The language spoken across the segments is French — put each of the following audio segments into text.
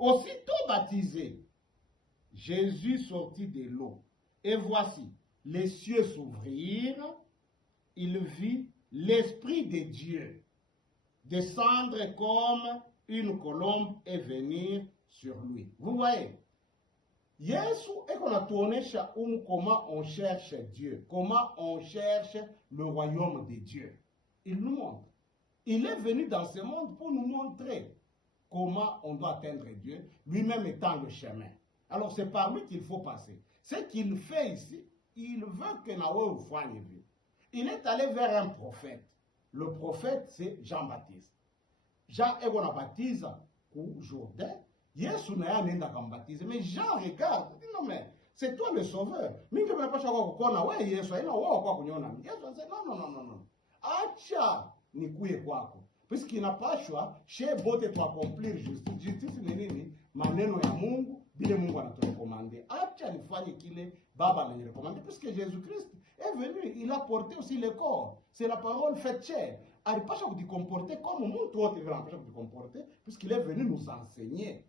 Aussitôt baptisé, Jésus sortit de l'eau. Et voici, les cieux s'ouvrirent. Il vit l'Esprit de Dieu descendre comme une colombe et venir sur lui. Vous voyez, Yesu est qu'on a tourné comment on cherche Dieu, comment on cherche le royaume de Dieu. Il nous montre. Il est venu dans ce monde pour nous montrer comment on doit atteindre Dieu, lui-même étant le chemin. Alors c'est par lui qu'il faut passer. Ce qu'il fait ici, il veut que nous voyions. Il est allé vers un prophète. Le prophète, c'est Jean-Baptiste. Jean est qu'on a baptisé au Jourdain. Yesu n'a rien baptisé. Mais Jean regarde, dit non mais c'est toi le sauveur. Mais que pas chaque fois ouais Yesu, il n'a pas kunyona. Yesu dit non. Acha ni kuye kwako. Puisqu'il n'a pas choix, chez bote pour accomplir justice. Justice ni nini? Maneno ya Mungu, bile Mungu anaturekomande. Acha nifanye kile Baba ananirekomande. Puisque Jésus-Christ est venu, il a porté aussi le corps. C'est la parole faite chair. Il n'a pas choix de comporter comme Mungu autre, il n'a pas choix de comporter, puisqu'il est venu nous enseigner.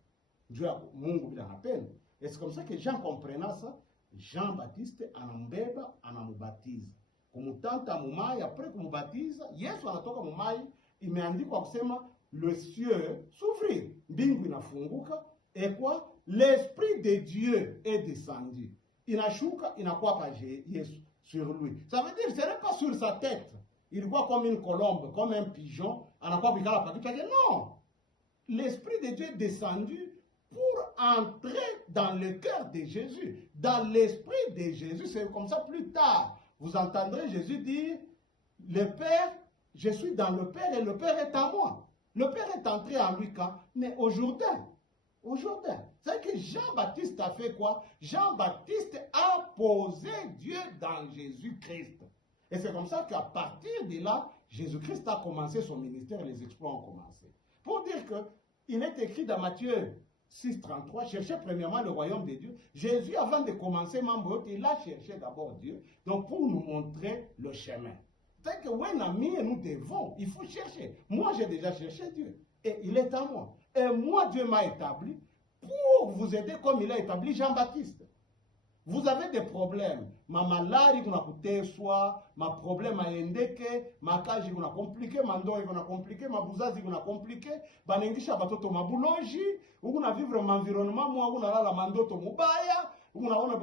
Dieu a Mungu bila rappel. Et c'est comme ça que Jean comprenant ça, Jean-Baptiste anambeba, anamubatiza. Kumutanta mumai, après kumubatiza, Yesu anatoka mumai, imeandikwa kusema le cieux s'ouvrir, mbingu inafunguka, et quoi? L'Esprit de Dieu est descendu. Inashuka, inakuwa pa Yesu sur lui. Ça veut dire, ce n'est pas sur sa tête. Il voit comme une colombe, comme un pigeon, anakuwa bikala pa kichwa. Non! L'Esprit de Dieu est descendu pour entrer dans le cœur de Jésus, dans l'esprit de Jésus. C'est comme ça plus tard. Vous entendrez Jésus dire, le Père, je suis dans le Père et le Père est en moi. Le Père est entré en lui quand? Mais au Jourdain. Au Jourdain. C'est que Jean-Baptiste a fait quoi? Jean-Baptiste a posé Dieu dans Jésus-Christ. Et c'est comme ça qu'à partir de là, Jésus-Christ a commencé son ministère et les exploits ont commencé. Pour dire que, il est écrit dans Matthieu 6,33, cherchez premièrement le royaume de Dieu. Jésus, avant de commencer, il a cherché d'abord Dieu, donc pour nous montrer le chemin. C'est que, oui, ami, nous devons, il faut chercher. Moi, j'ai déjà cherché Dieu, et il est à moi. Et moi, Dieu m'a établi pour vous aider comme il a établi Jean-Baptiste. Vous avez des problèmes. Ma maladie, vous avez soit, ma problème à endeke, ma kaji, vous avez compliqué, ma ndoye, vous avez compliqué, ma bouzazi, vous avez compliqué, banengisha batoto mabuloji, vous avez vivre un environnement, moi, vous avez la mandoto mubaya, vous avez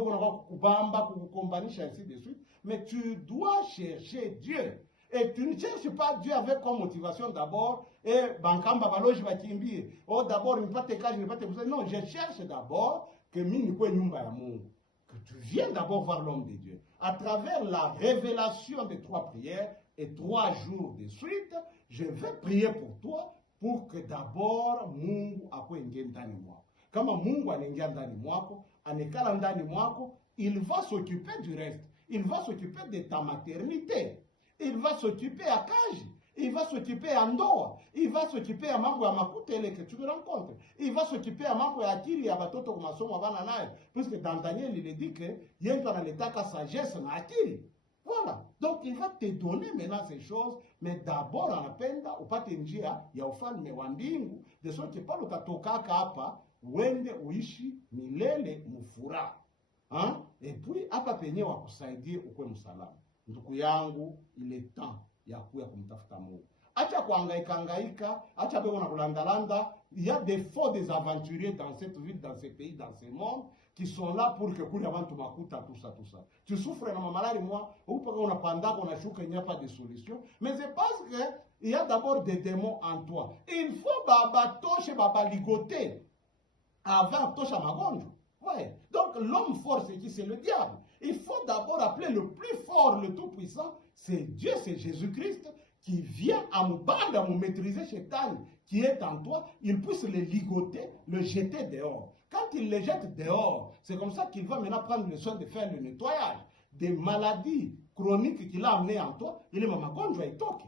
kubamba, kukombanisha, ainsi de suite. Mais tu dois chercher Dieu. Et tu ne cherches pas Dieu avec comme motivation d'abord, et bankamba baloji bakimbi, oh d'abord, ne pas te kaji, ne pas te bouzazi. Non, je cherche d'abord que mini kwe nyumba ya Mungu. Que tu viennes d'abord voir l'homme de Dieu. À travers la révélation des 3 prières et 3 jours de suite, je vais prier pour toi pour que d'abord Mungu akuingie ndani mwako. Kama Mungu anaingia ndani mwako, anekala ndani mwako, il va s'occuper du reste. Il va s'occuper de ta maternité. Il va s'occuper à Kaji. Il va s'occuper à Ndoa. Il va s'occuper à mambo ya makutele que tu rencontres. Il va s'occuper à mambo ya akili ya batoto kumasomo abana naye. Puisque dans Daniel, il est dit que yento na letaka sagesse na akili. Voilà. Donc il va te donner maintenant ces choses, mais d'abord anapenda upate njia ya ufalme wa mbingu, de sorte que pale utatokaka hapa wende uishi milele mufuraha. Hein? Et puis hapa penye wakusaidie ukwe msalama. Ndugu yangu, il est temps ya kuya kumtafuta Mungu. Acha kuhangaika, acha bego na kulandalanda. Il y a des faux des aventuriers dans cette ville, dans ce pays, dans ce monde, qui sont là pour que kule abantu makuta tout ça. Tu souffres na mamalari moi, ou pas on a panda qu'on a chouka, il n'y a pas de solution. Mais c'est parce que il y a d'abord des démons en toi. Il faut baba toshe baba ligoter avant toshe magonjo. Ouais. Donc l'homme fort c'est qui? C'est le diable. Il faut d'abord appeler le plus fort, le tout puissant, c'est Dieu, c'est Jésus-Christ, qui vient à nous battre, à nous maîtriser Satan, qui est en toi, il puisse le ligoter, le jeter dehors. Quand il le jette dehors, c'est comme ça qu'il va maintenant prendre le soin de faire le nettoyage des maladies chroniques qu'il a amenées en toi. Il est ma conjoint, il toque.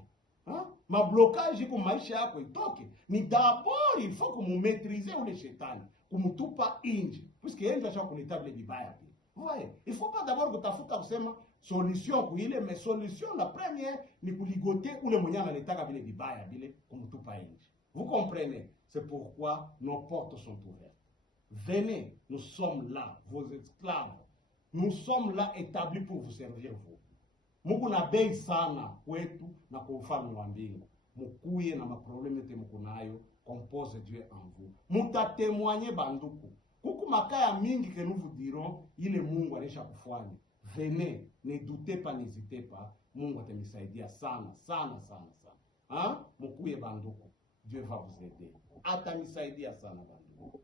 Ma blocage, il maisha il toque. Mais d'abord, il faut que vous maîtrisez le Satan, que vous ne pas inji, puisque il va faire l'étable du bail. Ouais. Il ne faut pas d'abord que tu fasses une solution pour il, mais solution, la première, c'est pour ligoter ou le moyen dans l'état de bibaya, comme tout pas. Vous comprenez? C'est pourquoi nos portes sont ouvertes. Venez, nous sommes là, vos esclaves. Nous sommes là établis pour vous servir vous. Mungu na bei sana kwetu na kwa ufalme wa mbingu. Mukuye na maprobleme te mukunayo, compose Dieu en vous. Mutatémoigner banduku. Kuku makaya mingi que nous vous dirons, ile Mungu alisha kufanya. Venez, ne doutez pas, n'hésitez pas. Mungu atemisaidia sana, sana, sana, sana. Hein? Mukuye banduku. Dieu va vous aider. Atamisaidia sana banduku.